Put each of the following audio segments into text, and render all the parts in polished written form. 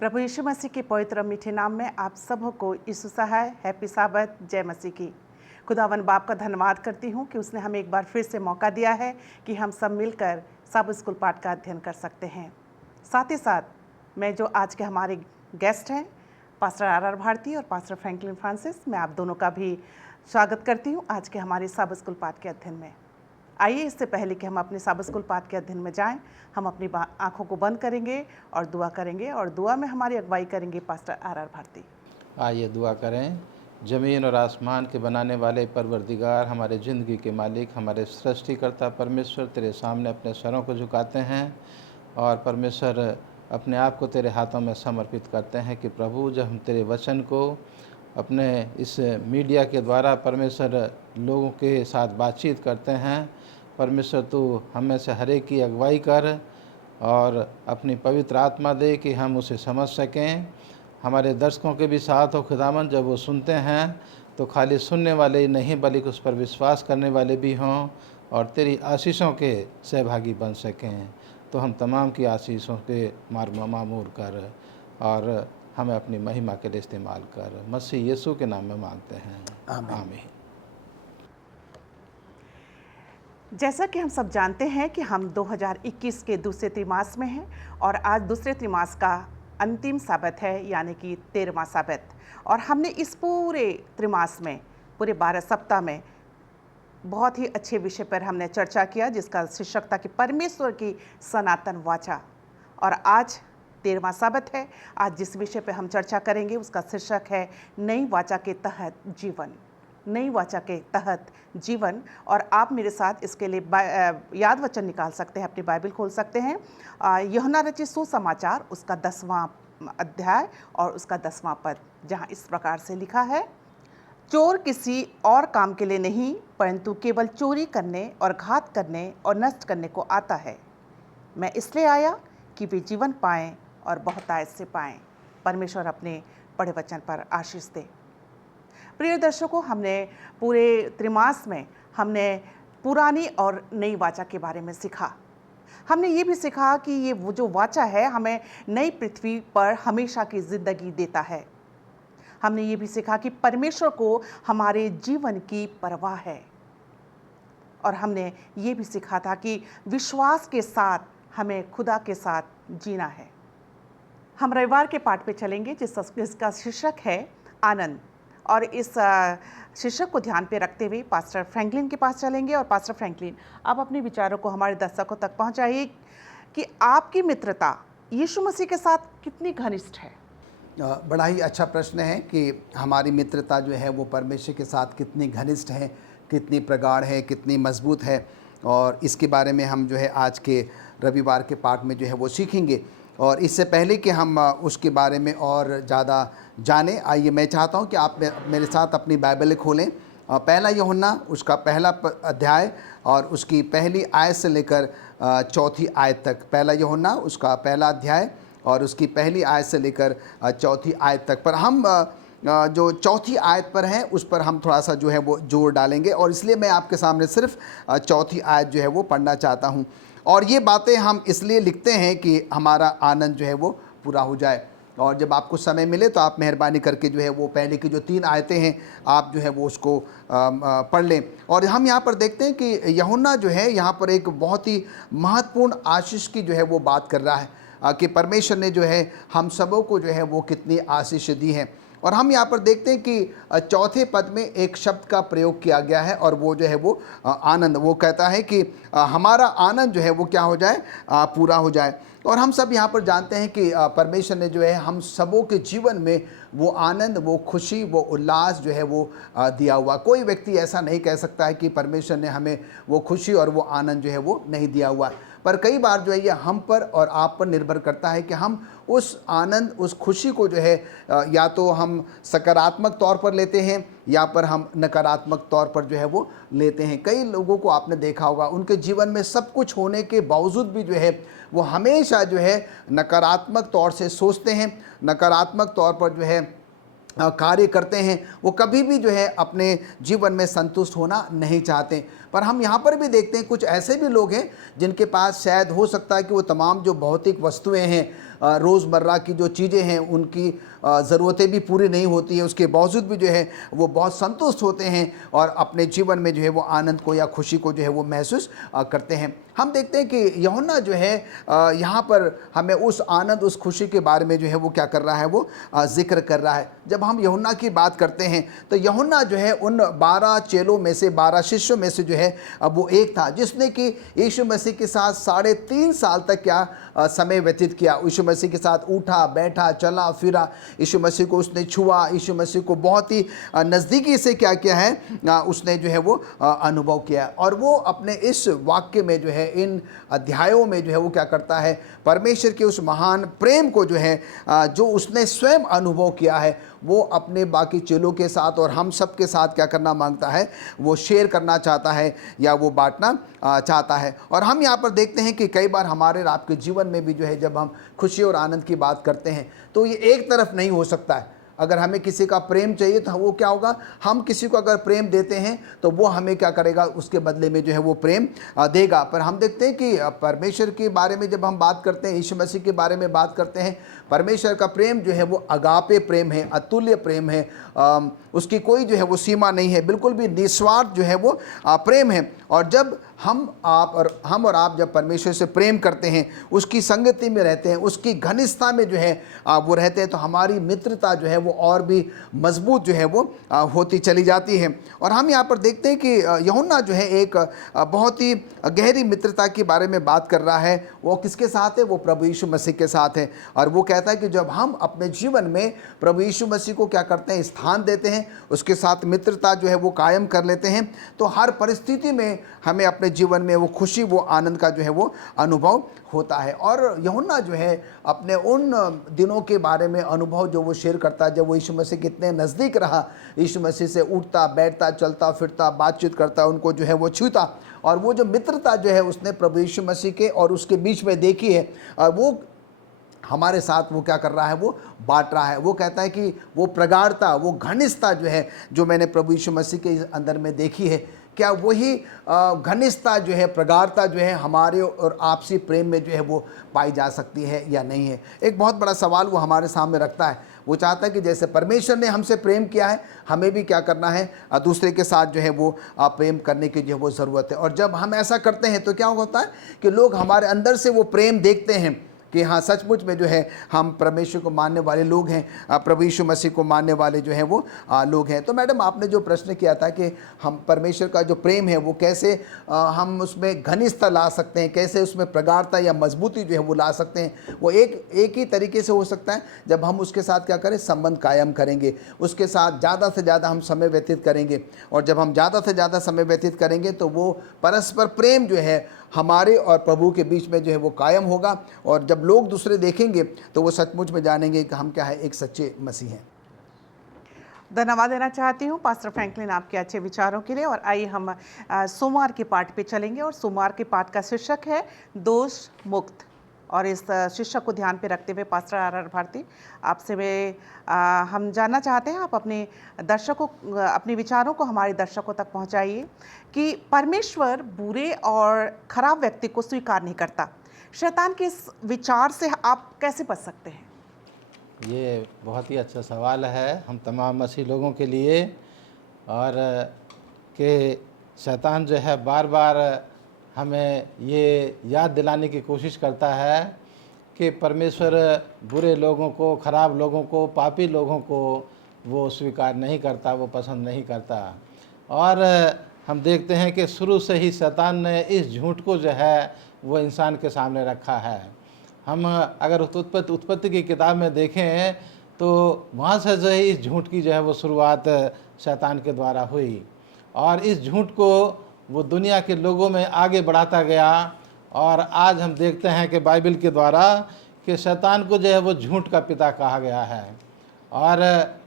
प्रभु यीशु मसीह के पवित्र मीठे नाम में आप सबको यीशु सहाय हैप्पी साबत जय मसीह की। खुदावन बाप का धन्यवाद करती हूँ कि उसने हमें एक बार फिर से मौका दिया है कि हम सब मिलकर सब स्कूल पाठ का अध्ययन कर सकते हैं। साथ ही साथ मैं जो आज के हमारे गेस्ट हैं पास्टर आर भारती और पास्टर फ्रैंकलिन फ्रांसिस, मैं आप दोनों का भी स्वागत करती हूँ आज के हमारे सब स्कूल पाठ के अध्ययन में। आइए इससे पहले कि हम अपने सब स्कूल पाठ के अध्ययन में जाएं, हम अपनी आंखों को बंद करेंगे और दुआ करेंगे और दुआ में हमारी अगुवाई करेंगे पास्टर आर भारती। आइए दुआ करें। ज़मीन और आसमान के बनाने वाले परवरदिगार, हमारे ज़िंदगी के मालिक, हमारे सृष्टिकर्ता परमेश्वर, तेरे सामने अपने सरों को झुकाते हैं और परमेश्वर अपने आप को तेरे हाथों में समर्पित करते हैं कि प्रभु, जब हम तेरे वचन को अपने इस मीडिया के द्वारा परमेश्वर लोगों के साथ बातचीत करते हैं, परमेश्वर तू हमें से हर एक की अगुवाई कर और अपनी पवित्र आत्मा दे कि हम उसे समझ सकें। हमारे दर्शकों के भी साथ हो खुदावन, जब वो सुनते हैं तो खाली सुनने वाले ही नहीं बल्कि उस पर विश्वास करने वाले भी हों और तेरी आशीषों के सहभागी बन सकें। तो हम तमाम की आशीषों के मामूर कर और हमें अपनी महिमा के लिए इस्तेमाल कर, मसीह यीशु के नाम में मांगते हैं, आमीन। जैसा कि हम सब जानते हैं कि हम 2021 के दूसरे त्रिमास में हैं और आज दूसरे त्रिमास का अंतिम साबत है, यानी कि 13वां साबत। और हमने इस पूरे त्रिमास में, पूरे 12 सप्ताह में बहुत ही अच्छे विषय पर हमने चर्चा किया, जिसका शीर्षक था कि परमेश्वर की सनातन वाचा। और आज 13वां साबत है। आज जिस विषय पर हम चर्चा करेंगे उसका शीर्षक है नई वाचा के तहत जीवन। नई वाचा के तहत जीवन। और आप मेरे साथ इसके लिए याद वचन निकाल सकते हैं, अपनी बाइबल खोल सकते हैं। यूहन्ना रचित सुसमाचार उसका 10वां अध्याय और उसका 10वां पद, जहां इस प्रकार से लिखा है, चोर किसी और काम के लिए नहीं परंतु केवल चोरी करने और घात करने और नष्ट करने को आता है। मैं इसलिए आया कि वे जीवन पाएं और बहुतायत से पाएं। परमेश्वर अपने पढ़े वचन पर आशीष दे। प्रिय दर्शकों, हमने पूरे त्रिमास में हमने पुरानी और नई वाचा के बारे में सीखा। हमने ये भी सीखा कि ये वो जो वाचा है हमें नई पृथ्वी पर हमेशा की जिंदगी देता है। हमने ये भी सीखा कि परमेश्वर को हमारे जीवन की परवाह है। और हमने ये भी सीखा था कि विश्वास के साथ हमें खुदा के साथ जीना है। हम रविवार के पाठ पे चलेंगे जिसका शीर्षक है आनंद। और इस शीर्षक को ध्यान पे रखते हुए पास्टर फ्रैंकलिन के पास चलेंगे। और पास्टर फ्रैंकलिन, आप अपने विचारों को हमारे दर्शकों तक पहुंचाइए कि आपकी मित्रता यीशु मसीह के साथ कितनी घनिष्ठ है। बड़ा ही अच्छा प्रश्न है कि हमारी मित्रता जो है वो परमेश्वर के साथ कितनी घनिष्ठ है, कितनी प्रगाढ़ है, कितनी मजबूत है। और इसके बारे में हम जो है आज के रविवार के पाठ में जो है वो सीखेंगे। और इससे पहले कि हम उसके बारे में और ज़्यादा जाने, आइए मैं चाहता हूं कि आप मेरे साथ अपनी बाइबल खोलें। पहला यूहन्ना उसका पहला अध्याय और उसकी पहली आयत से लेकर चौथी आयत तक। पहला यूहन्ना उसका पहला अध्याय और उसकी पहली आयत से लेकर चौथी आयत तक। पर हम जो चौथी आयत पर हैं उस पर हम थोड़ा सा जो है वो जोर डालेंगे और इसलिए मैं आपके सामने सिर्फ चौथी आयत जो है वो पढ़ना चाहता हूँ। और ये बातें हम इसलिए लिखते हैं कि हमारा आनंद जो है वो पूरा हो जाए। और जब आपको समय मिले तो आप मेहरबानी करके जो है वो पहले की जो 3 आयतें हैं आप जो है वो उसको पढ़ लें। और हम यहाँ पर देखते हैं कि यूहन्ना जो है यहाँ पर एक बहुत ही महत्वपूर्ण आशीष की जो है वो बात कर रहा है कि परमेश्वर ने जो है हम सबों को जो है वो कितनी आशीष दी है। और हम यहाँ पर देखते हैं कि चौथे पद में एक शब्द का प्रयोग किया गया है और वो जो है वो आनंद। वो कहता है कि हमारा आनंद जो है वो क्या हो जाए, पूरा हो जाए। और हम सब यहाँ पर जानते हैं कि परमेश्वर ने जो है हम सबों के जीवन में वो आनंद, वो खुशी, वो उल्लास जो है वो दिया हुआ। कोई व्यक्ति ऐसा नहीं कह सकता है कि परमेश्वर ने हमें वो खुशी और वो आनंद जो है वो नहीं दिया हुआ। पर कई बार जो है ये हम पर और आप पर निर्भर करता है कि हम उस आनंद, उस खुशी को जो है या तो हम सकारात्मक तौर पर लेते हैं या पर हम नकारात्मक तौर पर जो है वो लेते हैं। कई लोगों को आपने देखा होगा उनके जीवन में सब कुछ होने के बावजूद भी जो है वो हमेशा जो है नकारात्मक तौर से सोचते हैं, नकारात्मक तौर पर जो है कार्य करते हैं। वो कभी भी जो है अपने जीवन में संतुष्ट होना नहीं चाहते। पर हम यहाँ पर भी देखते हैं कुछ ऐसे भी लोग हैं जिनके पास शायद हो सकता है कि वो तमाम जो भौतिक वस्तुएं हैं रोज़मर्रा की जो चीज़ें हैं उनकी ज़रूरतें भी पूरी नहीं होती हैं, उसके बावजूद भी जो है वो बहुत संतुष्ट होते हैं और अपने जीवन में जो है वो आनंद को या खुशी को जो है वो महसूस करते हैं। हम देखते हैं कि यूहन्ना जो है यहाँ पर हमें उस आनंद, उस खुशी के बारे में जो है वो क्या कर रहा है, वो ज़िक्र कर रहा है। जब हम यूहन्ना की बात करते हैं तो यूहन्ना जो है उन 12 चेलों में से, 12 शिष्यों में से जो है वो एक था जिसने कि यीशु मसीह के साथ 3.5 साल तक क्या समय व्यतीत किया। यीशु मसीह के साथ उठा, बैठा, चला फिरा, यीशु मसीह को उसने छुआ, यीशु मसीह को बहुत ही नज़दीकी से क्या किया है, उसने जो है वो अनुभव किया। और वो अपने इस वाक्य में जो है, इन अध्यायों में जो है वो क्या करता है, परमेश्वर के उस महान प्रेम को जो है जो उसने स्वयं अनुभव किया है वो अपने बाकी चेलों के साथ और हम सब के साथ क्या करना मांगता है, वो शेयर करना चाहता है या वो बांटना चाहता है। और हम यहाँ पर देखते हैं कि कई बार हमारे और आपके जीवन में भी जो है जब हम खुशी और आनंद की बात करते हैं तो ये एक तरफ नहीं हो सकता है। अगर हमें किसी का प्रेम चाहिए तो वो क्या होगा, हम किसी को अगर प्रेम देते हैं तो वो हमें क्या करेगा, उसके बदले में जो है वो प्रेम देगा। पर हम देखते हैं कि परमेश्वर के बारे में जब हम बात करते हैं, यीशु मसीह के बारे में बात करते हैं, परमेश्वर का प्रेम जो है वो अगापे प्रेम है, अतुल्य प्रेम है, उसकी कोई जो है वो सीमा नहीं है, बिल्कुल भी निस्वार्थ जो है वो प्रेम है। और जब हम और आप जब परमेश्वर से प्रेम करते हैं, उसकी संगति में रहते हैं, उसकी घनिष्ठता में जो है वो रहते हैं, तो हमारी मित्रता जो है वो और भी मजबूत जो है वो होती चली जाती है। और हम यहाँ पर देखते हैं कि यूहन्ना जो है एक बहुत ही गहरी मित्रता के बारे में बात कर रहा है। वो किसके साथ है, वो प्रभु यीशु मसीह के साथ है। और वो कहता है कि जब हम अपने जीवन में प्रभु यीशु मसीह को क्या करते हैं, स्थान देते हैं, उसके साथ मित्रता जो है वो कायम कर लेते हैं, तो हर परिस्थिति में हमें अपने जीवन में वो खुशी, वो आनंद का जो है वो अनुभव होता है। और यूहन्ना जो है अपने उन दिनों के बारे में अनुभव जो वो शेयर करता है, जब वो यीशु मसीह के इतने नज़दीक रहा, यीशु मसीह से उठता, बैठता, चलता फिरता, बातचीत करता, उनको जो है वो छूता। और वो जो मित्रता जो है उसने प्रभु यीशु मसीह के और उसके बीच में देखी है, और वो हमारे साथ वो क्या कर रहा है, वो बांट रहा है। वो कहता है कि वो प्रगाढ़ता, वो घनिष्ठता जो है, जो मैंने प्रभु यीशु मसीह के अंदर में देखी है, क्या वही घनिष्ठता जो है, प्रगाढ़ता जो है हमारे और आपसी प्रेम में जो है वो पाई जा सकती है या नहीं है। एक बहुत बड़ा सवाल वो हमारे सामने रखता है। वो चाहता है कि जैसे परमेश्वर ने हमसे प्रेम किया है, हमें भी क्या करना है, दूसरे के साथ जो है वो प्रेम करने की जो है वो ज़रूरत है। और जब हम ऐसा करते हैं तो क्या होता है कि लोग हमारे अंदर से वो प्रेम देखते हैं कि हाँ, सचमुच में जो है हम परमेश्वर को मानने वाले लोग हैं, प्रभु यीशु मसीह को मानने वाले जो हैं वो लोग हैं। तो मैडम, आपने जो प्रश्न किया था कि हम परमेश्वर का जो प्रेम है वो कैसे हम उसमें घनिष्ठता ला सकते हैं, कैसे उसमें प्रगाढ़ता या मजबूती जो है वो ला सकते हैं, वो एक ही तरीके से हो सकता है जब हम उसके साथ क्या करें, संबंध कायम करेंगे, उसके साथ ज़्यादा से ज़्यादा हम समय व्यतीत करेंगे। और जब हम ज़्यादा से ज़्यादा समय व्यतीत करेंगे तो वो परस्पर प्रेम जो है हमारे और प्रभु के बीच में जो है वो कायम होगा। और जब लोग दूसरे देखेंगे तो वो सचमुच में जानेंगे कि हम क्या है, एक सच्चे मसीह हैं। धन्यवाद देना चाहती हूँ पास्टर फ्रैंकलिन आपके अच्छे विचारों के लिए। और आइए हम सोमवार के पाठ पे चलेंगे। और सोमवार के पाठ का शीर्षक है दोष मुक्त। और इस शीर्षक को ध्यान पे रखते हुए पास्टर आर भारती, आपसे हम जानना चाहते हैं, आप अपने दर्शकों, अपने विचारों को हमारे दर्शकों तक पहुंचाइए कि परमेश्वर बुरे और खराब व्यक्ति को स्वीकार नहीं करता। शैतान के इस विचार से आप कैसे बच सकते हैं? ये बहुत ही अच्छा सवाल है हम तमाम मसीह लोगों के लिए। और कि शैतान जो है बार बार हमें ये याद दिलाने की कोशिश करता है कि परमेश्वर बुरे लोगों को, ख़राब लोगों को, पापी लोगों को वो स्वीकार नहीं करता, वो पसंद नहीं करता। और हम देखते हैं कि शुरू से ही शैतान ने इस झूठ को जो है वो इंसान के सामने रखा है। हम अगर उत्पत्ति की किताब में देखें तो वहाँ से जो है इस झूठ की जो है वो शुरुआत शैतान के द्वारा हुई। और इस झूठ को वो दुनिया के लोगों में आगे बढ़ाता गया। और आज हम देखते हैं कि बाइबल के द्वारा कि शैतान को जो है वो झूठ का पिता कहा गया है। और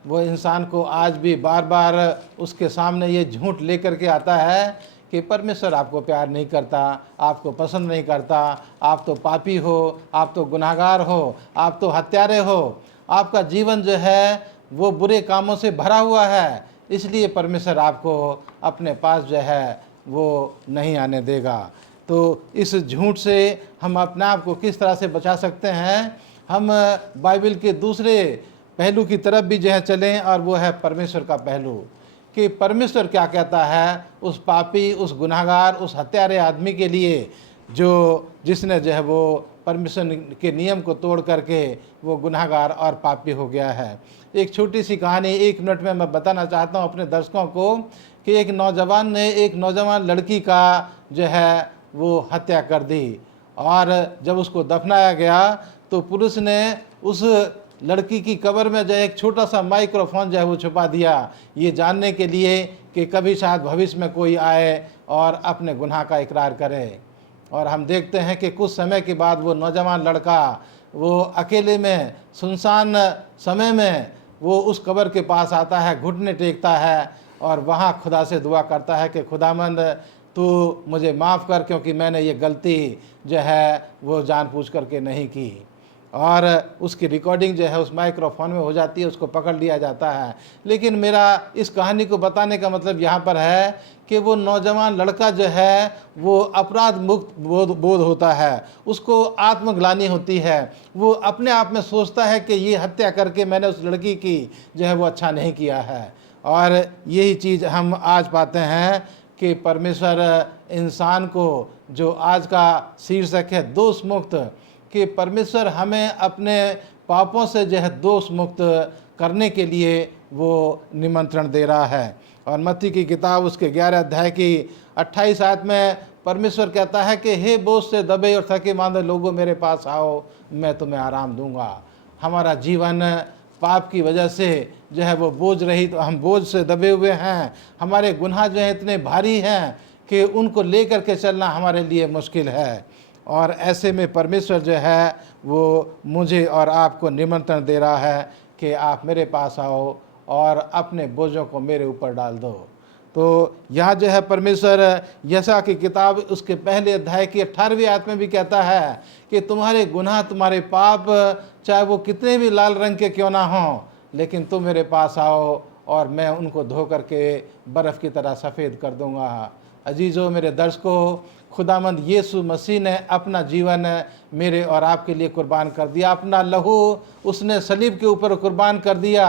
वो इंसान को आज भी बार बार उसके सामने ये झूठ लेकर के आता है कि परमेश्वर आपको प्यार नहीं करता, आपको पसंद नहीं करता, आप तो पापी हो, आप तो गुनाहगार हो, आप तो हत्यारे हो, आपका जीवन जो है वो बुरे कामों से भरा हुआ है, इसलिए परमेश्वर आपको अपने पास जो है वो नहीं आने देगा। तो इस झूठ से हम अपने आप को किस तरह से बचा सकते हैं? हम बाइबल के दूसरे पहलू की तरफ भी जो है चलें, और वो है परमेश्वर का पहलू, कि परमेश्वर क्या कहता है उस पापी, उस गुनाहगार, उस हत्यारे आदमी के लिए जो जिसने जो है वो परमेश्वर के नियम को तोड़ करके वो गुनाहगार और पापी हो गया है। एक छोटी सी कहानी 1 मिनट में मैं बताना चाहता हूँ अपने दर्शकों को, कि एक नौजवान ने एक नौजवान लड़की का जो है वो हत्या कर दी, और जब उसको दफनाया गया तो पुलिस ने उस लड़की की कब्र में जो एक छोटा सा माइक्रोफोन जो है वो छुपा दिया, ये जानने के लिए कि कभी शायद भविष्य में कोई आए और अपने गुनाह का इकरार करे। और हम देखते हैं कि कुछ समय के बाद वो नौजवान लड़का वो अकेले में सुनसान समय में वो उस कब्र के पास आता है, घुटने टेकता है और वहाँ खुदा से दुआ करता है कि खुदावंद तू मुझे माफ़ कर, क्योंकि मैंने ये गलती जो है वो जानबूझ करके नहीं की। और उसकी रिकॉर्डिंग जो है उस माइक्रोफोन में हो जाती है, उसको पकड़ लिया जाता है। लेकिन मेरा इस कहानी को बताने का मतलब यहाँ पर है कि वो नौजवान लड़का जो है वो अपराध मुक्त बोध होता है, उसको आत्मग्लानि होती है, वो अपने आप में सोचता है कि ये हत्या करके मैंने उस लड़की की जो है वो अच्छा नहीं किया है। और यही चीज़ हम आज पाते हैं कि परमेश्वर इंसान को, जो आज का शीर्षक है दोष मुक्त, कि परमेश्वर हमें अपने पापों से जो है दोष मुक्त करने के लिए वो निमंत्रण दे रहा है। और मत्ती की किताब उसके 11 अध्याय की 28 आयत में परमेश्वर कहता है कि हे बोझ से दबे और थके मांदे लोगों मेरे पास आओ, मैं तुम्हें आराम दूंगा। हमारा जीवन पाप की वजह से जो है वो बोझ रही, तो हम बोझ से दबे हुए हैं, हमारे गुनाह जो है इतने भारी हैं कि उनको लेकर के चलना हमारे लिए मुश्किल है। और ऐसे में परमेश्वर जो है वो मुझे और आपको निमंत्रण दे रहा है कि आप मेरे पास आओ और अपने बोझों को मेरे ऊपर डाल दो। तो यहाँ जो है परमेश्वर यशा की किताब उसके पहले अध्याय की 18वीं आयत में भी कहता है कि तुम्हारे गुनाह, तुम्हारे पाप, चाहे वो कितने भी लाल रंग के क्यों ना हों, लेकिन तुम मेरे पास आओ और मैं उनको धो करके बर्फ़ की तरह सफ़ेद कर दूँगा। अजीज़ों, मेरे दर्शकों, खुदामंद यीशु मसीह ने अपना जीवन मेरे और आपके लिए कुर्बान कर दिया, अपना लहू उसने सलीब के ऊपर कुर्बान कर दिया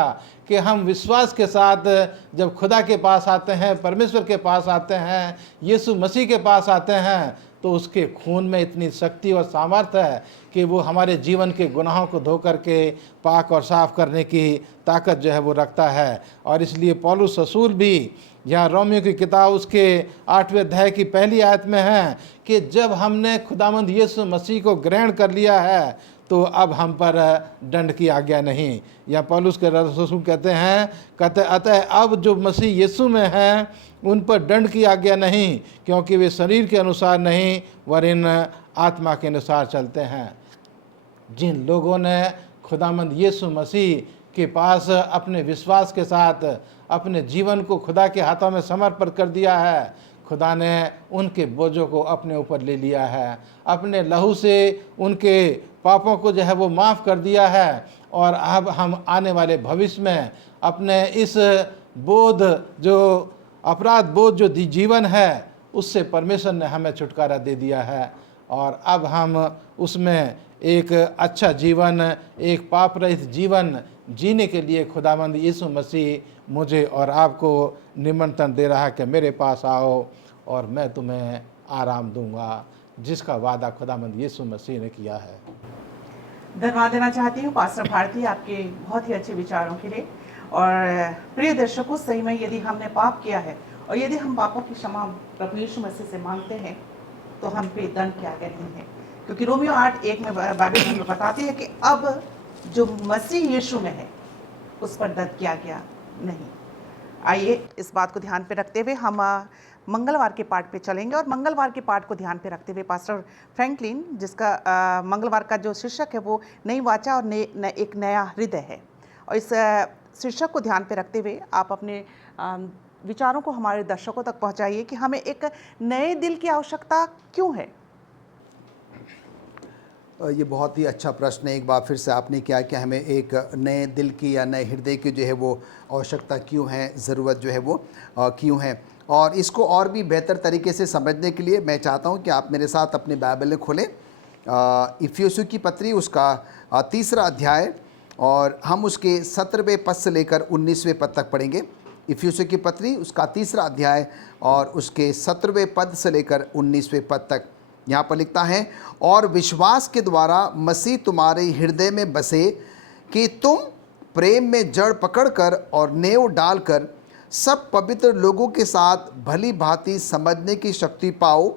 कि हम विश्वास के साथ जब खुदा के पास आते हैं, परमेश्वर के पास आते हैं, यीशु मसीह के पास आते हैं, तो उसके खून में इतनी शक्ति और सामर्थ्य है कि वो हमारे जीवन के गुनाहों को धो करके पाक और साफ़ करने की ताकत जो है वो रखता है। और इसलिए पौलुस रसूल भी यहाँ रोमियो की किताब उसके 8वें अध्याय की पहली आयत में है कि जब हमने खुदावंद यीशु मसीह को ग्रहण कर लिया है तो अब हम पर दंड की आज्ञा नहीं। या पौलुस के रसूल कहते हैं अतः अब जो मसीह यीशु में हैं उन पर दंड की आज्ञा नहीं, क्योंकि वे शरीर के अनुसार नहीं वरन आत्मा के अनुसार चलते हैं। जिन लोगों ने खुदावंद यीशु मसीह के पास अपने विश्वास के साथ अपने जीवन को खुदा के हाथों में समर्पण कर दिया है, खुदा ने उनके बोझों को अपने ऊपर ले लिया है, अपने लहू से उनके पापों को जो है वो माफ़ कर दिया है। और अब हम आने वाले भविष्य में अपने इस बोध, जो अपराध बोध जो जीवन है, उससे परमेश्वर ने हमें छुटकारा दे दिया है। और अब हम उसमें एक अच्छा जीवन, एक पाप रहित जीवन जीने के लिए खुदावंद यीशु मसीह मुझे और आपको निमंत्रण दे रहा है कि मेरे पास आओ और मैं तुम्हें आराम दूंगा, जिसका वादा खुदावंद यीशु मसीह ने किया है। धन्यवाद देना चाहती हूँ पास्टर भारती आपके बहुत ही अच्छे विचारों के लिए। और प्रिय दर्शकों, सही में यदि हमने पाप किया है और यदि हम पापों की क्षमा प्रभु यीशु मसीह से मांगते हैं तो हम पे दंड की आज्ञा नहीं है, क्योंकि रोमियो 8:1 में बाइबल हमें बताती है कि अब जो मसीह यीशु में है उस पर दंड की आज्ञा नहीं। आइए इस बात को ध्यान पे रखते हुए हम मंगलवार के पाठ पे चलेंगे। और मंगलवार के पाठ को ध्यान पे रखते हुए पास्टर फ्रैंकलिन, जिसका मंगलवार का जो शीर्षक है वो नई वाचा और एक नया हृदय है, और इस शीर्षक को ध्यान पे रखते हुए आप अपने विचारों को हमारे दर्शकों तक पहुंचाइए कि हमें एक नए दिल की आवश्यकता क्यों है। ये बहुत ही अच्छा प्रश्न है, एक बार फिर से आपने किया कि हमें एक नए दिल की या नए हृदय की जो है वो आवश्यकता क्यों है, ज़रूरत जो है वो क्यों है। और इसको और भी बेहतर तरीके से समझने के लिए मैं चाहता हूँ कि आप मेरे साथ अपनी बाइबलें खोलें इफिसियों की पत्री उसका तीसरा अध्याय और हम उसके 17वें पद से लेकर 19वें पद तक पढ़ेंगे। इफिसियों की पत्री उसका तीसरा अध्याय और उसके 17वें पद से लेकर 19वें पद तक। यहाँ पर लिखता है, और विश्वास के द्वारा मसीह तुम्हारे हृदय में बसे कि तुम प्रेम में जड़ पकड़कर और नेव डालकर सब पवित्र लोगों के साथ भली भांति समझने की शक्ति पाओ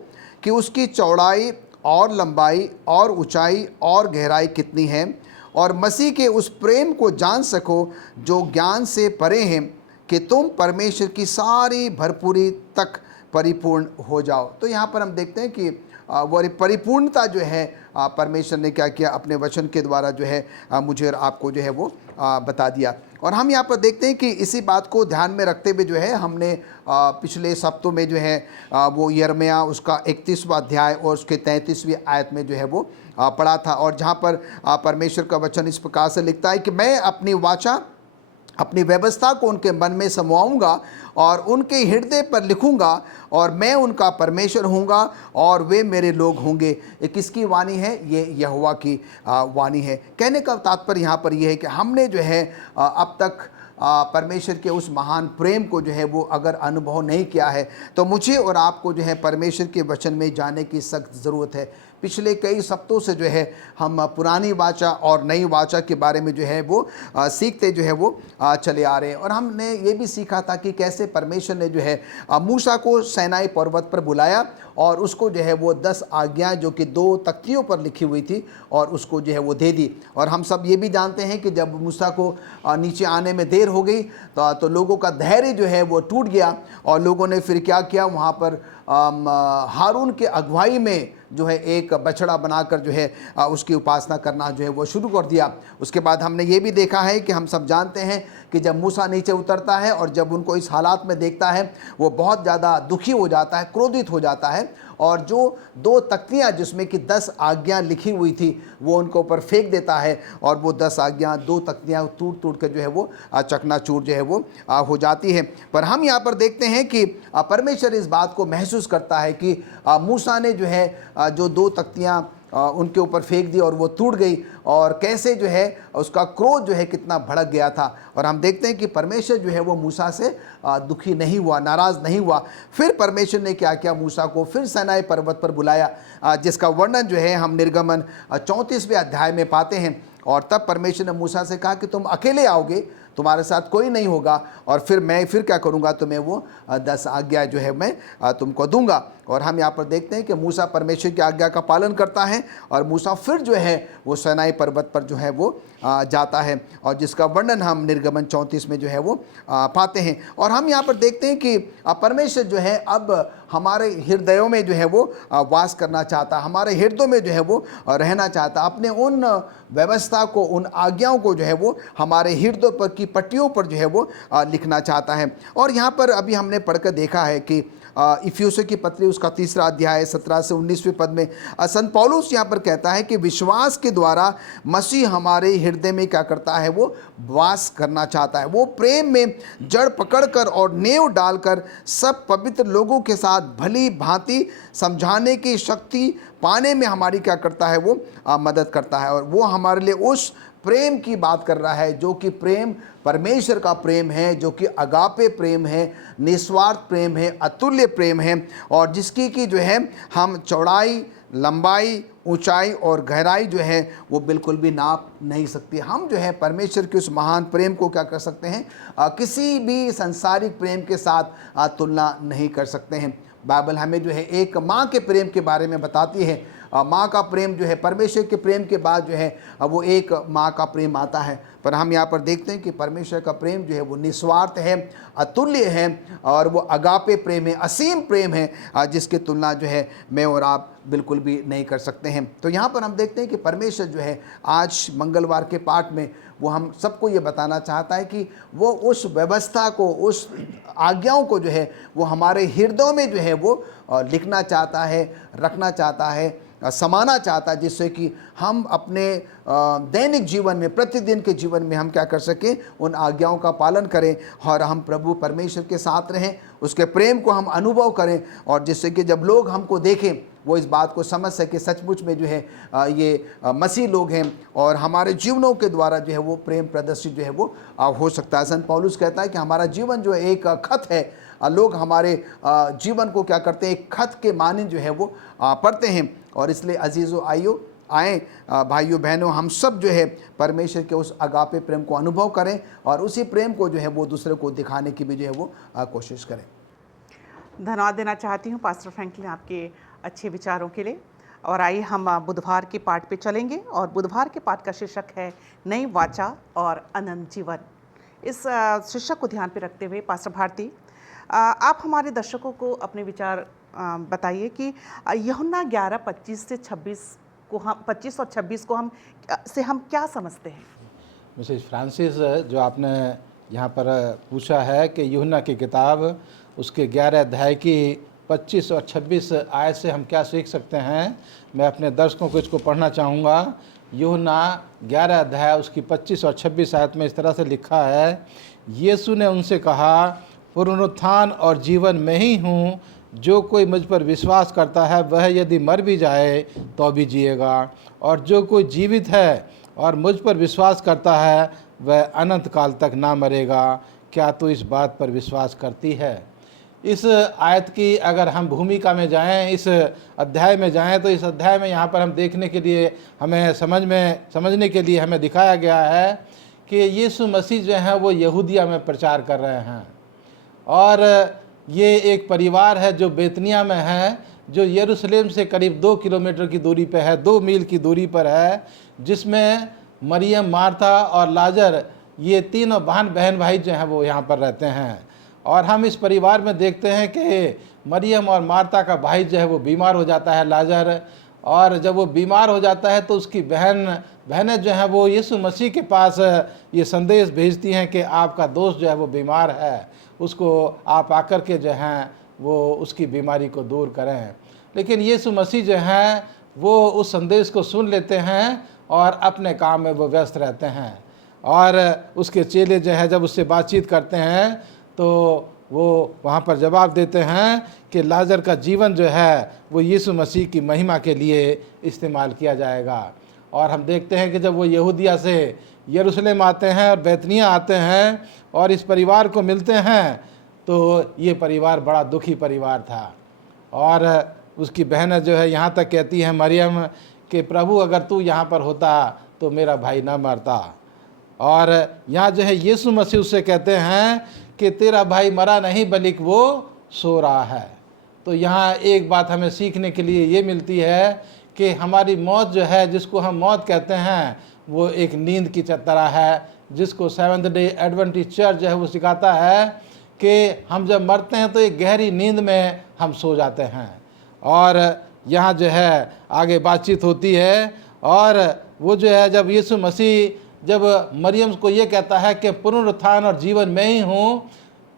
कि उसकी चौड़ाई और लंबाई और ऊंचाई और गहराई कितनी है, और मसीह के उस प्रेम को जान सको जो ज्ञान से परे हैं, कि तुम परमेश्वर की सारी भरपूरी तक परिपूर्ण हो जाओ। तो यहाँ पर हम देखते हैं कि वो परिपूर्णता जो है परमेश्वर ने क्या किया, अपने वचन के द्वारा जो है मुझे और आपको जो है वो बता दिया। और हम यहाँ पर देखते हैं कि इसी बात को ध्यान में रखते हुए जो है हमने पिछले सप्तों में जो है वो यिर्मयाह उसका 31वां अध्याय और उसके 33वीं आयत में जो है वो पढ़ा था, और जहाँ पर परमेश्वर का वचन इस प्रकार से लिखता है कि मैं अपनी वाचा अपनी व्यवस्था को उनके मन में समाऊंगा और उनके हृदय पर लिखूंगा, और मैं उनका परमेश्वर होऊंगा और वे मेरे लोग होंगे। ये किसकी वाणी है? ये यहोवा की वाणी है। कहने का तात्पर्य यहाँ पर यह है कि हमने जो है अब तक परमेश्वर के उस महान प्रेम को जो है वो अगर अनुभव नहीं किया है, तो मुझे और आपको जो है परमेश्वर के वचन में जाने की सख्त ज़रूरत है। पिछले कई सप्ताहों से जो है हम पुरानी वाचा और नई वाचा के बारे में जो है वो सीखते जो है वो चले आ रहे हैं। और हमने ये भी सीखा था कि कैसे परमेश्वर ने जो है मूसा को सीनाई पर्वत पर बुलाया और उसको जो है वो 10 आज्ञाएं जो कि 2 तख्तियों पर लिखी हुई थी और उसको जो है वो दे दी। और हम सब ये भी जानते हैं कि जब मूसा को नीचे आने में देर हो गई तो लोगों का धैर्य जो है वो टूट गया, और लोगों ने फिर क्या किया, वहाँ पर हारून के अगुवाई में जो है एक बछड़ा बनाकर जो है उसकी उपासना करना जो है वो शुरू कर दिया। उसके बाद हमने ये भी देखा है कि हम सब जानते हैं कि जब मूसा नीचे उतरता है और जब उनको इस हालात में देखता है वो बहुत ज़्यादा दुखी हो जाता है, क्रोधित हो जाता है, और जो 2 तख्तियाँ जिसमें कि 10 आज्ञा लिखी हुई थी वो उनको ऊपर फेंक देता है, और वो 10 आज्ञा 2 तख्तियाँ टूट टूट कर जो है वो चकनाचूर जो है वो हो जाती है। पर हम यहाँ पर देखते हैं कि परमेश्वर इस बात को महसूस करता है कि मूसा ने जो है जो 2 तख्तियाँ उनके ऊपर फेंक दी और वो टूट गई, और कैसे जो है उसका क्रोध जो है कितना भड़क गया था। और हम देखते हैं कि परमेश्वर जो है वो मूसा से दुखी नहीं हुआ, नाराज़ नहीं हुआ। फिर परमेश्वर ने क्या किया, मूसा को फिर सीनाई पर्वत पर बुलाया, जिसका वर्णन जो है हम निर्गमन 34वें अध्याय में पाते हैं। और तब परमेश्वर ने मूसा से कहा कि तुम अकेले आओगे, तुम्हारे साथ कोई नहीं होगा, और फिर मैं क्या करूँगा, तुम्हें वो 10 आज्ञा जो है मैं तुमको दूंगा। और हम यहाँ पर देखते हैं कि मूसा परमेश्वर की आज्ञा का पालन करता है, और मूसा फिर जो है वो सीनाई पर्वत पर जो है वो जाता है, और जिसका वर्णन हम निर्गमन 34 में जो है वो पाते हैं। और हम यहाँ पर देखते हैं कि परमेश्वर जो है अब हमारे हृदयों में जो है वो वास करना चाहता, हमारे हृदयों में जो है वो रहना चाहता, अपने उन व्यवस्था को, उन आज्ञाओं को जो है वो हमारे हृदयों पर की पट्टियों पर जो है वो लिखना चाहता है। और यहाँ पर अभी हमने पढ़कर देखा है कि इफिसियों की पत्री उसका 3रा अध्याय 17 से 19वें पद में संत पौलुस यहाँ पर कहता है कि विश्वास के द्वारा मसीह हमारे हृदय में क्या करता है, वो वास करना चाहता है। वो प्रेम में जड़ पकड़कर और नेव डालकर सब पवित्र लोगों के साथ भली भांति समझाने की शक्ति पाने में हमारी क्या करता है, वो मदद करता है। और वो हमारे लिए उस प्रेम की बात कर रहा है जो कि प्रेम परमेश्वर का प्रेम है, जो कि अगापे प्रेम है, निस्वार्थ प्रेम है, अतुल्य प्रेम है, और जिसकी कि जो है हम चौड़ाई, लंबाई, ऊंचाई और गहराई जो है वो बिल्कुल भी नाप नहीं सकती। हम जो है परमेश्वर के उस महान प्रेम को क्या कर सकते हैं, किसी भी सांसारिक प्रेम के साथ तुलना नहीं कर सकते हैं। बाइबल हमें जो है एक माँ के प्रेम के बारे में बताती है। माँ का प्रेम जो है परमेश्वर के प्रेम के बाद जो है वो एक माँ का प्रेम आता है। पर हम यहाँ पर देखते हैं कि परमेश्वर का प्रेम जो है वो निस्वार्थ है, अतुल्य है, और वो अगापे प्रेम है, असीम प्रेम है, जिसकी तुलना जो है मैं और आप बिल्कुल भी नहीं कर सकते हैं। तो यहाँ पर हम देखते हैं कि परमेश्वर जो है आज मंगलवार के पाठ में वो हम सबको ये बताना चाहता है कि वो उस व्यवस्था को, उस आज्ञाओं को जो है वो हमारे हृदयों में जो है वो लिखना चाहता है, रखना चाहता है, समाना चाहता है, जिससे कि हम अपने दैनिक जीवन में, प्रतिदिन के जीवन में हम क्या कर सकें, उन आज्ञाओं का पालन करें और हम प्रभु परमेश्वर के साथ रहें, उसके प्रेम को हम अनुभव करें, और जिससे कि जब लोग हमको देखें वो इस बात को समझ सके सचमुच में जो है ये मसीह लोग हैं और हमारे जीवनों के द्वारा जो है वो प्रेम प्रदर्शित जो है वो हो सकता है। संत पौलुस कहता है कि हमारा जीवन जो है एक खत है। लोग हमारे जीवन को क्या करते हैं, एक खत के मानिंद जो है वो पढ़ते हैं। और इसलिए अजीज़ो आइयो आएँ भाइयों बहनों, हम सब जो है परमेश्वर के उस अगापे प्रेम को अनुभव करें और उसी प्रेम को जो है वो दूसरे को दिखाने की भी जो है वो कोशिश करें। धन्यवाद देना चाहती हूँ पास्टर फ्रैंकलिन आपके अच्छे विचारों के लिए। और आइए हम बुधवार के पाठ पे चलेंगे और बुधवार के पाठ का शीर्षक है नई वाचा और अनंत जीवन। इस शीर्षक को ध्यान पे रखते हुए पास्टर भारती, आप हमारे दर्शकों को अपने विचार बताइए कि यूहन्ना 11:25 से 26 को हम 25 और 26 को हम क्या समझते हैं। मिसेस फ्रांसिस, जो आपने यहाँ पर पूछा है कि यूहन्ना की किताब उसके 11 अध्याय की 25 और 26 आयत से हम क्या सीख सकते हैं, मैं अपने दर्शकों को इसको पढ़ना चाहूँगा। यूहन्ना 11 अध्याय उसकी 25 और 26 आयत में इस तरह से लिखा है, यीशु ने उनसे कहा, पुनरुत्थान और जीवन मैं ही हूँ, जो कोई मुझ पर विश्वास करता है वह यदि मर भी जाए तो भी जिएगा, और जो कोई जीवित है और मुझ पर विश्वास करता है वह अनंत काल तक ना मरेगा। क्या तू इस बात पर विश्वास करती है। इस आयत की अगर हम भूमिका में जाएं, इस अध्याय में जाएं, तो इस अध्याय में यहाँ पर हम देखने के लिए हमें समझने के लिए हमें दिखाया गया है कि यीशु मसीह जो है वो यहूदिया में प्रचार कर रहे हैं। और ये एक परिवार है जो बेतनिया में है, जो यरूशलेम से करीब 2 किलोमीटर की दूरी पर है, 2 मील की दूरी पर है, जिसमें मरियम, मार्था और लाजर, ये तीनों बहन भाई जो हैं वो यहाँ पर रहते हैं। और हम इस परिवार में देखते हैं कि मरियम और मार्था का भाई जो है वो बीमार हो जाता है, लाजर। और जब वो बीमार हो जाता है तो उसकी बहनें जो हैं वो यीशु मसीह के पास ये संदेश भेजती हैं कि आपका दोस्त जो है वो बीमार है, उसको आप आकर के जो हैं वो उसकी बीमारी को दूर करें। लेकिन यीशु मसीह जो हैं वो उस संदेश को सुन लेते हैं और अपने काम में वो व्यस्त रहते हैं। और उसके चेले जो है जब उससे बातचीत करते हैं तो वो वहाँ पर जवाब देते हैं कि लाजर का जीवन जो है वो यीशु मसीह की महिमा के लिए इस्तेमाल किया जाएगा। और हम देखते हैं कि जब वो यहूदिया से यरूशलेम आते हैं और बैतनिया आते हैं और इस परिवार को मिलते हैं, तो ये परिवार बड़ा दुखी परिवार था। और उसकी बहन जो है यहाँ तक कहती है, मरियम, कि प्रभु अगर तू यहाँ पर होता तो मेरा भाई ना मरता। और यहाँ जो है यीशु मसीह उससे कहते हैं कि तेरा भाई मरा नहीं बल्कि वो सो रहा है। तो यहाँ एक बात हमें सीखने के लिए ये मिलती है कि हमारी मौत जो है, जिसको हम मौत कहते हैं, वो एक नींद की तरह है, जिसको सेवंथ डे एडवेंटिस्ट चर्च जो है वो सिखाता है कि हम जब मरते हैं तो एक गहरी नींद में हम सो जाते हैं। और यहाँ जो है आगे बातचीत होती है और वो जो है जब यीशु मसीह जब मरियम को ये कहता है कि पुनरुत्थान और जीवन मैं ही हूँ,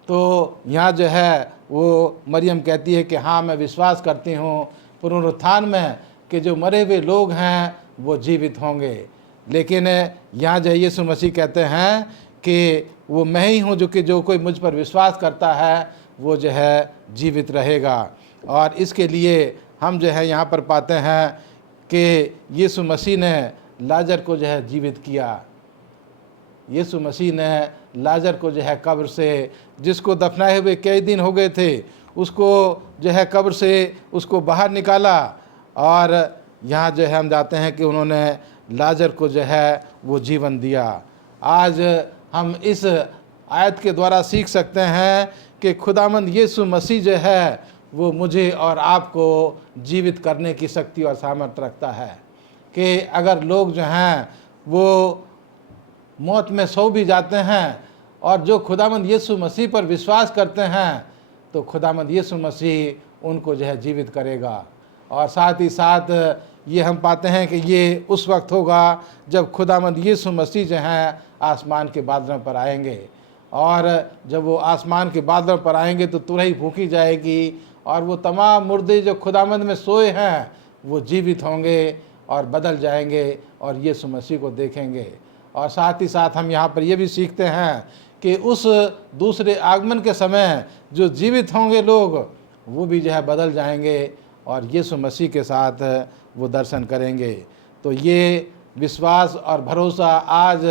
तो यहाँ जो है वो मरियम कहती है कि हाँ, मैं विश्वास करती हूँ पुनरुत्थान में कि जो मरे हुए लोग हैं वो जीवित होंगे। लेकिन यहाँ जो यीशु मसीह कहते हैं कि वो मैं ही हूँ, जो कोई मुझ पर विश्वास करता है वो जो है जीवित रहेगा। और इसके लिए हम जो है यहाँ पर पाते हैं कि यीशु मसीह ने लाजर को जो है जीवित किया। यीशु मसीह ने लाजर को जो है कब्र से, जिसको दफनाए हुए कई दिन हो गए थे, उसको जो है कब्र से उसको बाहर निकाला। और यहाँ जो है हम जाते हैं कि उन्होंने लाजर को जो है वो जीवन दिया। आज हम इस आयत के द्वारा सीख सकते हैं कि खुदावंद यीशु मसीह जो है वो मुझे और आपको जीवित करने की शक्ति और सामर्थ्य रखता है। कि अगर लोग जो हैं वो मौत में सो भी जाते हैं और जो खुदावंद यीशु मसीह पर विश्वास करते हैं, तो खुदावंद यीशु मसीह उनको जो है जीवित करेगा। और साथ ही साथ ये हम पाते हैं कि ये उस वक्त होगा जब खुदावंद यीशु मसीह जो हैं आसमान के बादलों पर आएंगे। और जब वो आसमान के बादलों पर आएंगे तो तुरही फूंकी जाएगी और वो तमाम मुर्दे जो खुदावंद में सोए हैं वो जीवित होंगे और बदल जाएंगे और यीशु मसीह को देखेंगे। और साथ ही साथ हम यहाँ पर ये भी सीखते हैं कि उस दूसरे आगमन के समय जो जीवित होंगे लोग वो भी जो है बदल जाएंगे और यीशु मसीह के साथ वो दर्शन करेंगे। तो ये विश्वास और भरोसा आज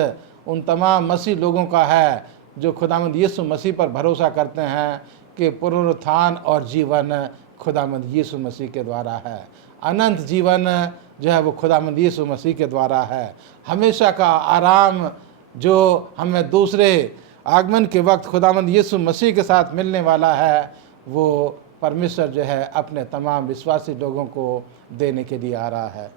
उन तमाम मसीह लोगों का है जो खुदावंद यीशु मसीह पर भरोसा करते हैं कि पुनरुत्थान और जीवन खुदावंद यीशु मसीह के द्वारा है। अनंत जीवन जो है वो खुदावंद यीशु मसीह के द्वारा है। हमेशा का आराम जो हमें दूसरे आगमन के वक्त खुदावंद यीशु मसीह के साथ मिलने वाला है, वो परमेश्वर जो है अपने तमाम विश्वासी लोगों को देने के लिए आ रहा है।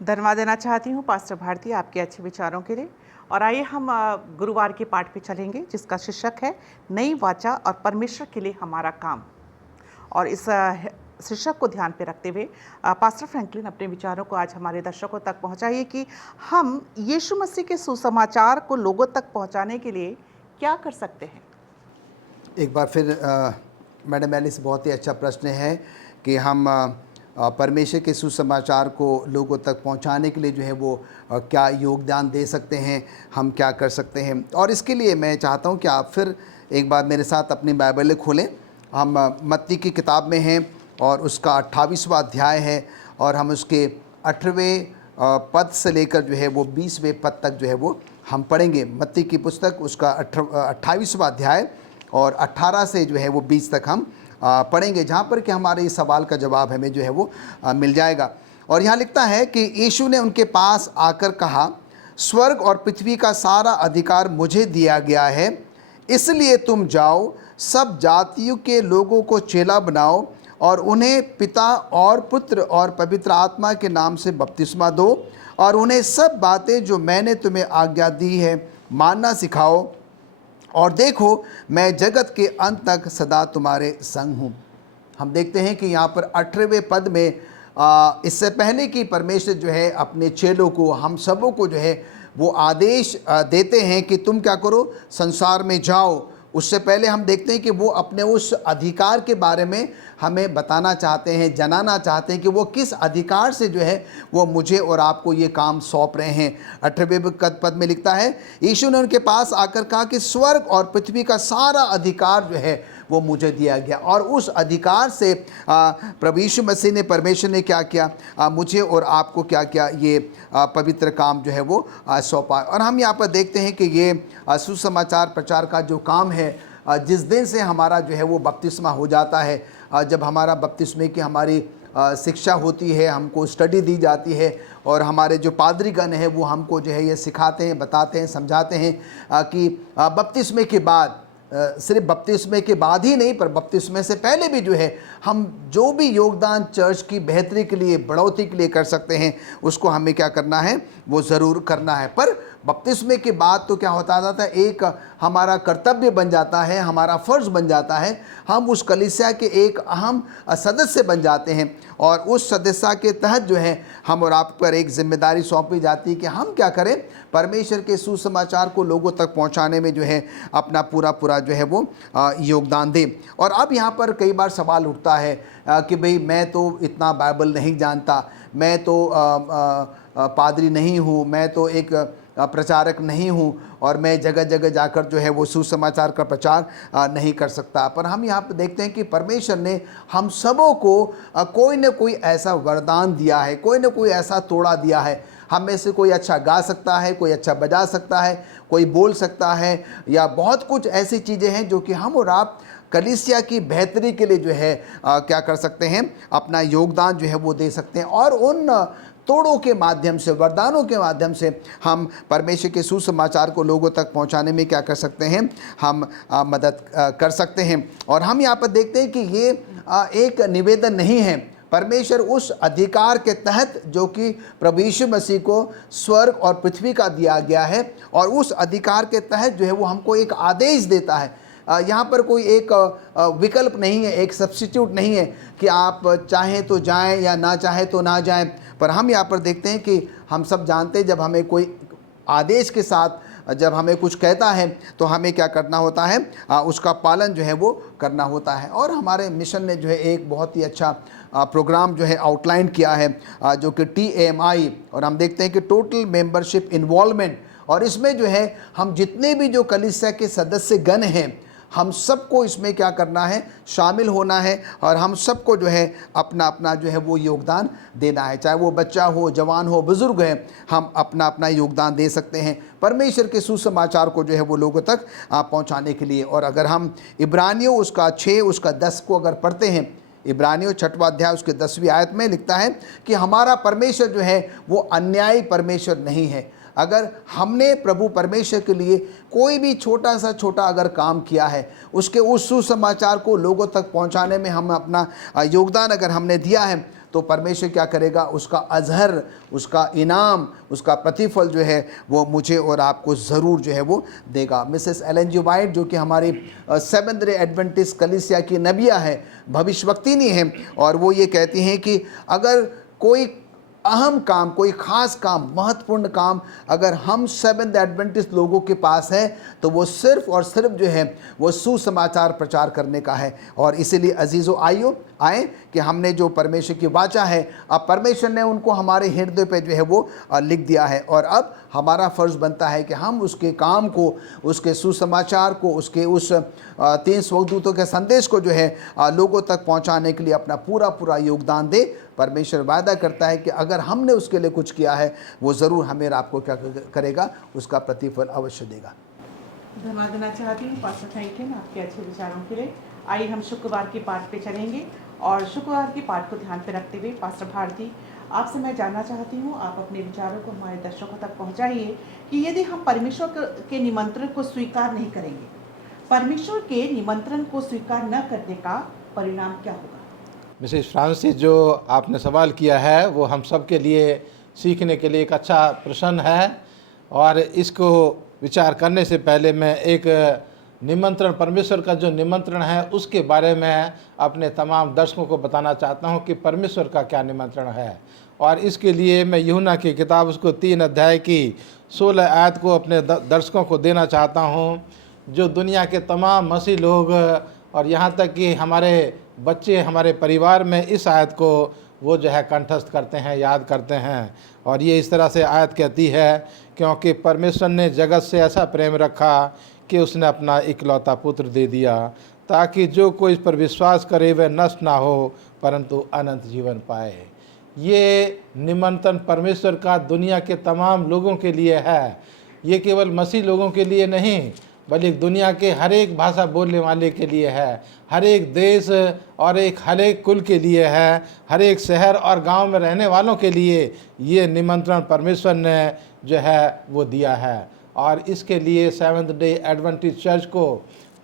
धन्यवाद देना चाहती हूँ पास्टर भारती आपके अच्छे विचारों के लिए। और आइए हम गुरुवार के पाठ पे चलेंगे जिसका शीर्षक है नई वाचा और परमेश्वर के लिए हमारा काम। और इस शीर्षक को ध्यान पे रखते हुए पास्टर फ्रैंकलिन अपने विचारों को आज हमारे दर्शकों तक पहुंचाइए कि हम यीशु मसीह के सुसमाचार को लोगों तक पहुंचाने के लिए क्या कर सकते हैं। एक बार फिर मैडम एलिस, बहुत ही अच्छा प्रश्न है कि हम परमेश्वर के सुसमाचार को लोगों तक पहुंचाने के लिए जो है वो क्या योगदान दे सकते हैं, हम क्या कर सकते हैं। और इसके लिए मैं चाहता हूं कि आप फिर एक बार मेरे साथ अपनी बाइबलें खोलें। हम मत्ती की किताब में हैं और उसका 28वां अध्याय है और हम उसके 8वें पद से लेकर जो है वो 20वें पद तक जो है वो हम पढ़ेंगे। मत्ती की पुस्तक उसका 28वां अध्याय और 18 से जो है वो 20 तक हम पढ़ेंगे, जहाँ पर कि हमारे इस सवाल का जवाब हमें जो है वो मिल जाएगा। और यहाँ लिखता है कि यीशु ने उनके पास आकर कहा, स्वर्ग और पृथ्वी का सारा अधिकार मुझे दिया गया है, इसलिए तुम जाओ, सब जातियों के लोगों को चेला बनाओ और उन्हें पिता और पुत्र और पवित्र आत्मा के नाम से बपतिस्मा दो और उन्हें सब बातें जो मैंने तुम्हें आज्ञा दी है मानना सिखाओ, और देखो मैं जगत के अंत तक सदा तुम्हारे संग हूँ। हम देखते हैं कि यहाँ पर 18वें पद में इससे पहले कि परमेश्वर जो है अपने चेलों को, हम सबों को जो है वो आदेश देते हैं कि तुम क्या करो, संसार में जाओ, उससे पहले हम देखते हैं कि वो अपने उस अधिकार के बारे में हमें बताना चाहते हैं, जनाना चाहते हैं कि वो किस अधिकार से जो है वो मुझे और आपको ये काम सौंप रहे हैं। 18वें पद में लिखता है, यीशु ने उनके पास आकर कहा कि स्वर्ग और पृथ्वी का सारा अधिकार जो है वो मुझे दिया गया। और उस अधिकार से प्रभु यीशु मसीह ने, परमेश्वर ने क्या किया, मुझे और आपको क्या किया, ये पवित्र काम जो है वो सौंपा। और हम यहाँ पर देखते हैं कि ये सुसमाचार प्रचार का जो काम है, जिस दिन से हमारा जो है वो बपतिस्मा हो जाता है, जब हमारा बपतिस्मे की हमारी शिक्षा होती है, हमको स्टडी दी जाती है और हमारे जो पादरीगण हैं वो हमको जो है ये सिखाते हैं, बताते हैं, समझाते हैं कि बपतिस्मे के बाद, सिर्फ बपतिस्मे के बाद ही नहीं पर बपतिस्मे से पहले भी जो है हम जो भी योगदान चर्च की बेहतरी के लिए, बढ़ोतरी के लिए कर सकते हैं, उसको हमें क्या करना है, वो ज़रूर करना है। पर बपतिस्मे के बाद तो क्या होता जाता है, एक हमारा कर्तव्य बन जाता है, हमारा फ़र्ज़ बन जाता है, हम उस कलीसिया के एक अहम सदस्य बन जाते हैं। और उस सदस्यता के तहत जो है हम और आप पर एक जिम्मेदारी सौंपी जाती है कि हम क्या करें, परमेश्वर के सुसमाचार को लोगों तक पहुंचाने में जो है अपना पूरा जो है वो योगदान दें। और अब यहाँ पर कई बार सवाल उठता है कि भाई मैं तो इतना बाइबल नहीं जानता, मैं तो पादरी नहीं हूँ, मैं तो एक प्रचारक नहीं हूँ और मैं जगह जगह जाकर जो है वो सुसमाचार का प्रचार नहीं कर सकता। पर हम यहाँ पर देखते हैं कि परमेश्वर ने हम सबों को कोई न कोई ऐसा वरदान दिया है, कोई न कोई ऐसा तोड़ा दिया है। हम में से कोई अच्छा गा सकता है, कोई अच्छा बजा सकता है, कोई बोल सकता है, या बहुत कुछ ऐसी चीज़ें हैं जो कि हम और आप कलीसिया की बेहतरी के लिए जो है क्या कर सकते हैं, अपना योगदान जो है वो दे सकते हैं। और उन तोड़ों के माध्यम से, वरदानों के माध्यम से हम परमेश्वर के सुसमाचार को लोगों तक पहुंचाने में क्या कर सकते हैं, हम मदद कर सकते हैं। और हम यहाँ पर देखते हैं कि ये एक निवेदन नहीं है, परमेश्वर उस अधिकार के तहत जो कि प्रभु यीशु मसीह को स्वर्ग और पृथ्वी का दिया गया है, और उस अधिकार के तहत जो है वो हमको एक आदेश देता है। यहाँ पर कोई एक विकल्प नहीं है, एक सब्स्टिट्यूट नहीं है कि आप चाहें तो जाएं या ना चाहें तो ना जाएं। पर हम यहाँ पर देखते हैं कि हम सब जानते हैं, जब हमें कोई आदेश के साथ जब हमें कुछ कहता है तो हमें क्या करना होता है, उसका पालन जो है वो करना होता है। और हमारे मिशन ने जो है एक बहुत ही अच्छा प्रोग्राम जो है आउटलाइन किया है, जो कि TMI, और हम देखते हैं कि टोटल मेंबरशिप इन्वॉल्वमेंट। और इसमें जो है हम जितने भी जो कलीसिया के सदस्य गण हैं, हम सबको इसमें क्या करना है, शामिल होना है और हम सबको जो है अपना अपना जो है वो योगदान देना है। चाहे वो बच्चा हो, जवान हो, बुज़ुर्ग है, हम अपना अपना योगदान दे सकते हैं परमेश्वर के सुसमाचार को जो है वो लोगों तक पहुंचाने के लिए। और अगर हम इब्रानियों उसका 6 उसका 10 को अगर पढ़ते हैं, इब्रानियों 6वां अध्याय उसके 10वीं आयत में लिखता है कि हमारा परमेश्वर जो है वो अन्यायी परमेश्वर नहीं है। अगर हमने प्रभु परमेश्वर के लिए कोई भी छोटा सा छोटा अगर काम किया है, उसके उस सुसमाचार को लोगों तक पहुंचाने में हम अपना योगदान अगर हमने दिया है, तो परमेश्वर क्या करेगा, उसका अजहर, उसका इनाम, उसका प्रतिफल जो है वो मुझे और आपको ज़रूर जो है वो देगा। मिसेस एलन जी वाइट जो कि हमारी सेवेंथ डे एडवेंटिस्ट कलीसिया की नबिया है, भविष्यवक्तिनी है, और वो ये कहती हैं कि अगर कोई अहम काम, कोई ख़ास काम, महत्वपूर्ण काम अगर हम सेवेंथ एडवेंटिस्ट लोगों के पास है, तो वो सिर्फ़ और सिर्फ जो है वो सुसमाचार प्रचार करने का है। और इसीलिए अजीज़ों आइयो आए कि हमने जो परमेश्वर की वाचा है, अब परमेश्वर ने उनको हमारे हृदय पे जो है वो लिख दिया है, और अब हमारा फ़र्ज़ बनता है कि हम उसके काम को, उसके सुसमाचार को, उसके उस 3 स्वर्गदूतों के संदेश को जो है लोगों तक पहुंचाने के लिए अपना पूरा योगदान दे। परमेश्वर वादा करता है कि अगर हमने उसके लिए कुछ किया है, वो ज़रूर हमें और आपको क्या करेगा, उसका प्रतिफल अवश्य देगा। धन्यवाद देना चाहती हूँ पास्टर थैंकन आपके अच्छे विचारों के लिए। आइए हम शुक्रवार के पाठ पे चलेंगे, और शुक्रवार के पाठ को ध्यान पे रखते हुए पास्टर भारती, आपसे मैं जानना चाहती हूँ, आप अपने विचारों को हमारे दर्शकों तक पहुँचाइए कि यदि हम परमेश्वर के निमंत्रण को स्वीकार नहीं करेंगे, परमेश्वर के निमंत्रण को स्वीकार न करने का परिणाम क्या होगा। मिसेस फ्रांसिस, जो आपने सवाल किया है वो हम सब के लिए सीखने के लिए एक अच्छा प्रश्न है, और इसको विचार करने से पहले मैं एक निमंत्रण, परमेश्वर का जो निमंत्रण है उसके बारे में अपने तमाम दर्शकों को बताना चाहता हूं कि परमेश्वर का क्या निमंत्रण है। और इसके लिए मैं यूहन्ना की किताब उसको 3 अध्याय की 16 आयत को अपने दर्शकों को देना चाहता हूं, जो दुनिया के तमाम मसीह लोग और यहाँ तक कि हमारे बच्चे, हमारे परिवार में इस आयत को वो जो है कंठस्थ करते हैं, याद करते हैं। और ये इस तरह से आयत कहती है, क्योंकि परमेश्वर ने जगत से ऐसा प्रेम रखा कि उसने अपना इकलौता पुत्र दे दिया, ताकि जो कोई इस पर विश्वास करे वह नष्ट ना हो परंतु अनंत जीवन पाए। ये निमंत्रण परमेश्वर का दुनिया के तमाम लोगों के लिए है। ये केवल मसीह लोगों के लिए नहीं, बल्कि दुनिया के हर एक भाषा बोलने वाले के लिए है, हर एक देश और हर एक कुल के लिए है, हर एक शहर और गांव में रहने वालों के लिए ये निमंत्रण परमेश्वर ने जो है वो दिया है। और इसके लिए सेवेंथ डे एडवेंटिस्ट चर्च को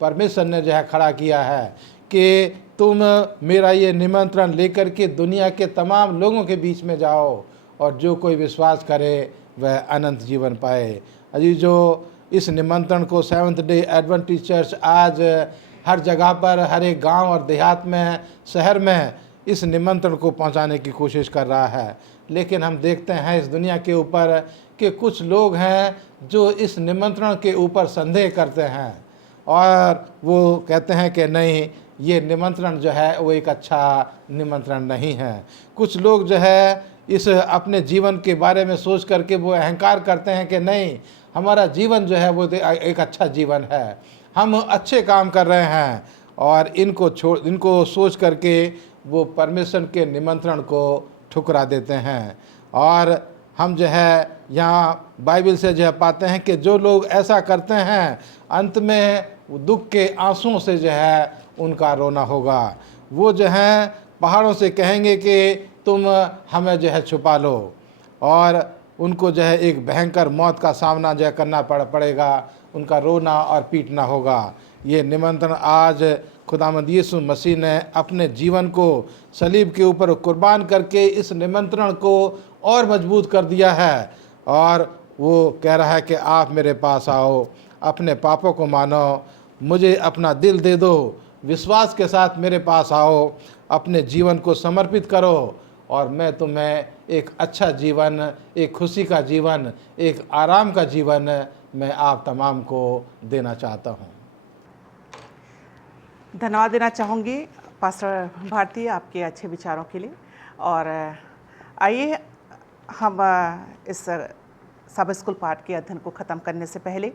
परमेश्वर ने जो है खड़ा किया है कि तुम मेरा ये निमंत्रण लेकर के दुनिया के तमाम लोगों के बीच में जाओ, और जो कोई विश्वास करे वह अनंत जीवन पाए। अजी जो इस निमंत्रण को सेवेंथ डे एडवेंटिस्ट चर्च आज हर जगह पर, हर एक गांव और देहात में, शहर में इस निमंत्रण को पहुंचाने की कोशिश कर रहा है। लेकिन हम देखते हैं इस दुनिया के ऊपर कि कुछ लोग हैं जो इस निमंत्रण के ऊपर संदेह करते हैं, और वो कहते हैं कि नहीं, ये निमंत्रण जो है वो एक अच्छा निमंत्रण नहीं है। कुछ लोग जो है इस अपने जीवन के बारे में सोच करके वो अहंकार करते हैं कि नहीं, हमारा जीवन जो है वो एक अच्छा जीवन है, हम अच्छे काम कर रहे हैं, और इनको सोच करके वो परमेश्वर के निमंत्रण को ठुकरा देते हैं। और हम जो है यहाँ बाइबल से जो है पाते हैं कि जो लोग ऐसा करते हैं अंत में दुख के आंसुओं से जो है उनका रोना होगा। वो जो हैं पहाड़ों से कहेंगे कि तुम हमें जो है छुपा लो, और उनको जो है एक भयंकर मौत का सामना जो है करना पड़ेगा, उनका रोना और पीटना होगा। ये निमंत्रण आज खुदावंद यीशु मसीह ने अपने जीवन को सलीब के ऊपर कुर्बान करके इस निमंत्रण को और मजबूत कर दिया है, और वो कह रहा है कि आप मेरे पास आओ, अपने पापों को मानो, मुझे अपना दिल दे दो, विश्वास के साथ मेरे पास आओ, अपने जीवन को समर्पित करो, और मैं तुम्हें एक अच्छा जीवन, एक खुशी का जीवन, एक आराम का जीवन मैं आप तमाम को देना चाहता हूँ। धन्यवाद देना चाहूँगी पास्टर भारती आपके अच्छे विचारों के लिए। और आइए हम इस सब स्कूल पाठ के अध्ययन को ख़त्म करने से पहले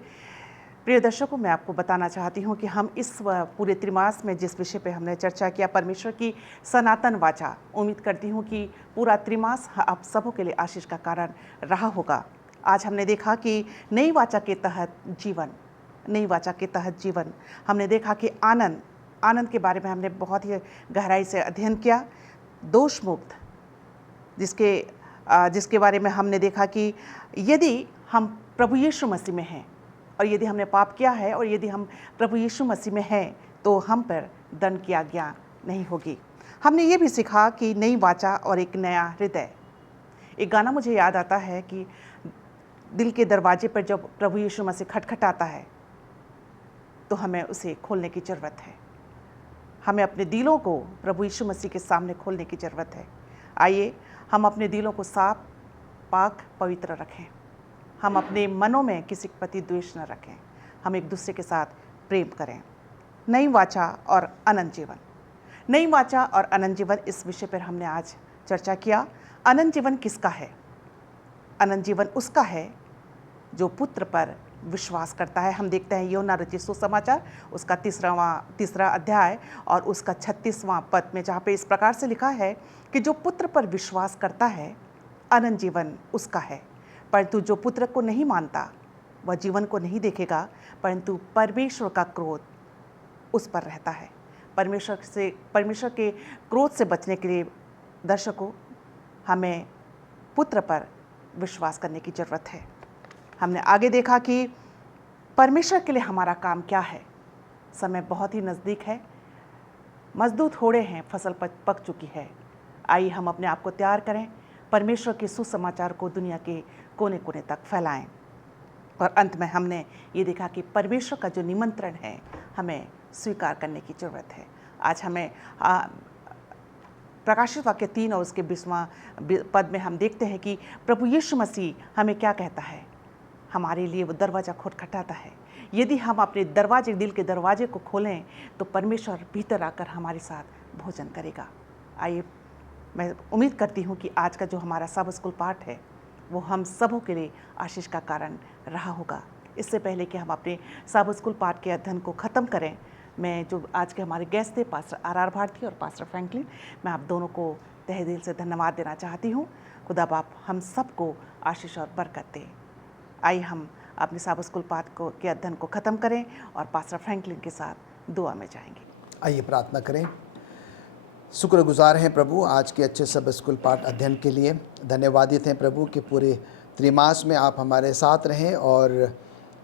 प्रिय दर्शकों, मैं आपको बताना चाहती हूँ कि हम इस पूरे त्रिमास में जिस विषय पे हमने चर्चा किया, परमेश्वर की सनातन वाचा, उम्मीद करती हूँ कि पूरा त्रिमास आप सबों के लिए आशीष का कारण रहा होगा। आज हमने देखा कि नई वाचा के तहत जीवन, नई वाचा के तहत जीवन, हमने देखा कि आनंद के बारे में हमने बहुत ही गहराई से अध्ययन किया। दोष मुक्त, जिसके बारे में हमने देखा कि यदि हम प्रभु यीशु मसीह में हैं और यदि हमने पाप किया है और यदि हम प्रभु यीशु मसीह में हैं तो हम पर दंड की आज्ञा नहीं होगी। हमने ये भी सीखा कि नई वाचा और एक नया हृदय। एक गाना मुझे याद आता है कि दिल के दरवाजे पर जब प्रभु यीशु मसीह खटखटाता है तो हमें उसे खोलने की ज़रूरत है। हमें अपने दिलों को प्रभु यीशु मसीह के सामने खोलने की ज़रूरत है। आइए हम अपने दिलों को साफ, पाक, पवित्र रखें। हम अपने मनों में किसी के प्रति द्वेष न रखें। हम एक दूसरे के साथ प्रेम करें। नई वाचा और अनंत जीवन। नई वाचा और अनंत जीवन, इस विषय पर हमने आज चर्चा किया। अनंत जीवन किसका है? अनंत जीवन उसका है जो पुत्र पर विश्वास करता है। हम देखते हैं यूहन्ना रचित सुसमाचार उसका तीसरा अध्याय और उसका 36वां पद में, जहाँ पे इस प्रकार से लिखा है कि जो पुत्र पर विश्वास करता है अनंत जीवन उसका है, परंतु जो पुत्र को नहीं मानता वह जीवन को नहीं देखेगा, परंतु परमेश्वर का क्रोध उस पर रहता है। परमेश्वर के क्रोध से बचने के लिए दर्शकों, हमें पुत्र पर विश्वास करने की ज़रूरत है। हमने आगे देखा कि परमेश्वर के लिए हमारा काम क्या है। समय बहुत ही नज़दीक है, मजदूर थोड़े हैं, फसल पक चुकी है। आइए हम अपने आप को तैयार करें, परमेश्वर के सुसमाचार को दुनिया के कोने कोने तक फैलाएं। और अंत में हमने ये देखा कि परमेश्वर का जो निमंत्रण है हमें स्वीकार करने की ज़रूरत है। आज हमें प्रकाशित वाक्य 3 और उसके 20वां पद में हम देखते हैं कि प्रभु यीशु मसीह हमें क्या कहता है। हमारे लिए वो दरवाज़ा खटखटाता है। यदि हम अपने दरवाजे, दिल के दरवाजे को खोलें तो परमेश्वर भीतर आकर हमारे साथ भोजन करेगा। आइए, मैं उम्मीद करती हूँ कि आज का जो हमारा सब स्कूल पाठ है वो हम सबों के लिए आशीष का कारण रहा होगा। इससे पहले कि हम अपने सब स्कूल पाठ के अध्ययन को ख़त्म करें, मैं जो आज के हमारे गेस्ट थे पास्टर आर भारती और पास्टर फ्रैंकलिन, मैं आप दोनों को तहे दिल से धन्यवाद देना चाहती हूँ। खुदा बाप हम सबको आशीष और बरकत दे। आइए हम अपने सब स्कूल पाठ के अध्ययन को ख़त्म करें और पास्टर फ्रैंकलिन के साथ दुआ में जाएंगे। आइए प्रार्थना करें। शुक्रगुजार हैं प्रभु आज के अच्छे सब स्कूल पाठ अध्ययन के लिए। धन्यवादित हैं प्रभु कि पूरे त्रिमास में आप हमारे साथ रहें और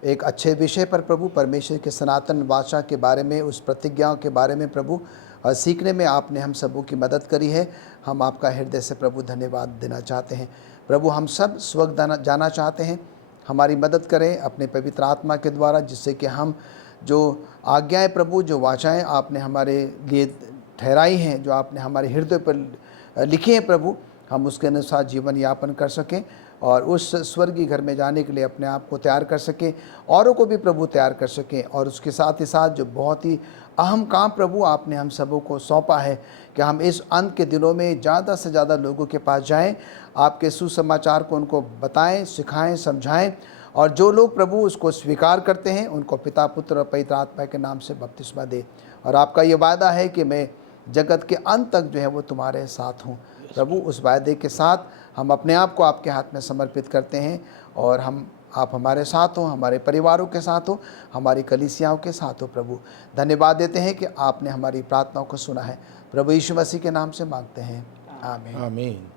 एक अच्छे विषय पर प्रभु, परमेश्वर के सनातन वाचा के बारे में, उस प्रतिज्ञाओं के बारे में प्रभु सीखने में आपने हम सबों की मदद करी है। हम आपका हृदय से प्रभु धन्यवाद देना चाहते हैं। प्रभु हम सब स्वर्ग जाना चाहते हैं, हमारी मदद करें अपने पवित्र आत्मा के द्वारा, जिससे कि हम जो आज्ञाएं प्रभु, जो वाचाएं आपने हमारे लिए ठहराई हैं, जो आपने हमारे हृदय पर लिखी हैं प्रभु, हम उसके अनुसार जीवन यापन कर सकें और उस स्वर्गीय घर में जाने के लिए अपने आप को तैयार कर सकें, औरों को भी प्रभु तैयार कर सकें। और उसके साथ ही साथ जो बहुत ही अहम काम प्रभु आपने हम सबों को सौंपा है कि हम इस अंत के दिनों में ज़्यादा से ज़्यादा लोगों के पास जाएं, आपके सुसमाचार को उनको बताएं, सिखाएं, समझाएं, और जो लोग प्रभु उसको स्वीकार करते हैं उनको पिता, पुत्र और पवित्र आत्मा के नाम से बपतिस्मा दे। और आपका ये वादा है कि मैं जगत के अंत तक जो है वो तुम्हारे साथ हूँ प्रभु। उस वायदे के साथ हम अपने आप को आपके हाथ में समर्पित करते हैं और आप हमारे साथ हो, हमारे परिवारों के साथ हो, हमारी कलीसियाओं के साथ हो प्रभु। धन्यवाद देते हैं कि आपने हमारी प्रार्थनाओं को सुना है। प्रभु यीशु मसीह के नाम से मांगते हैं, आमीन। आमीन।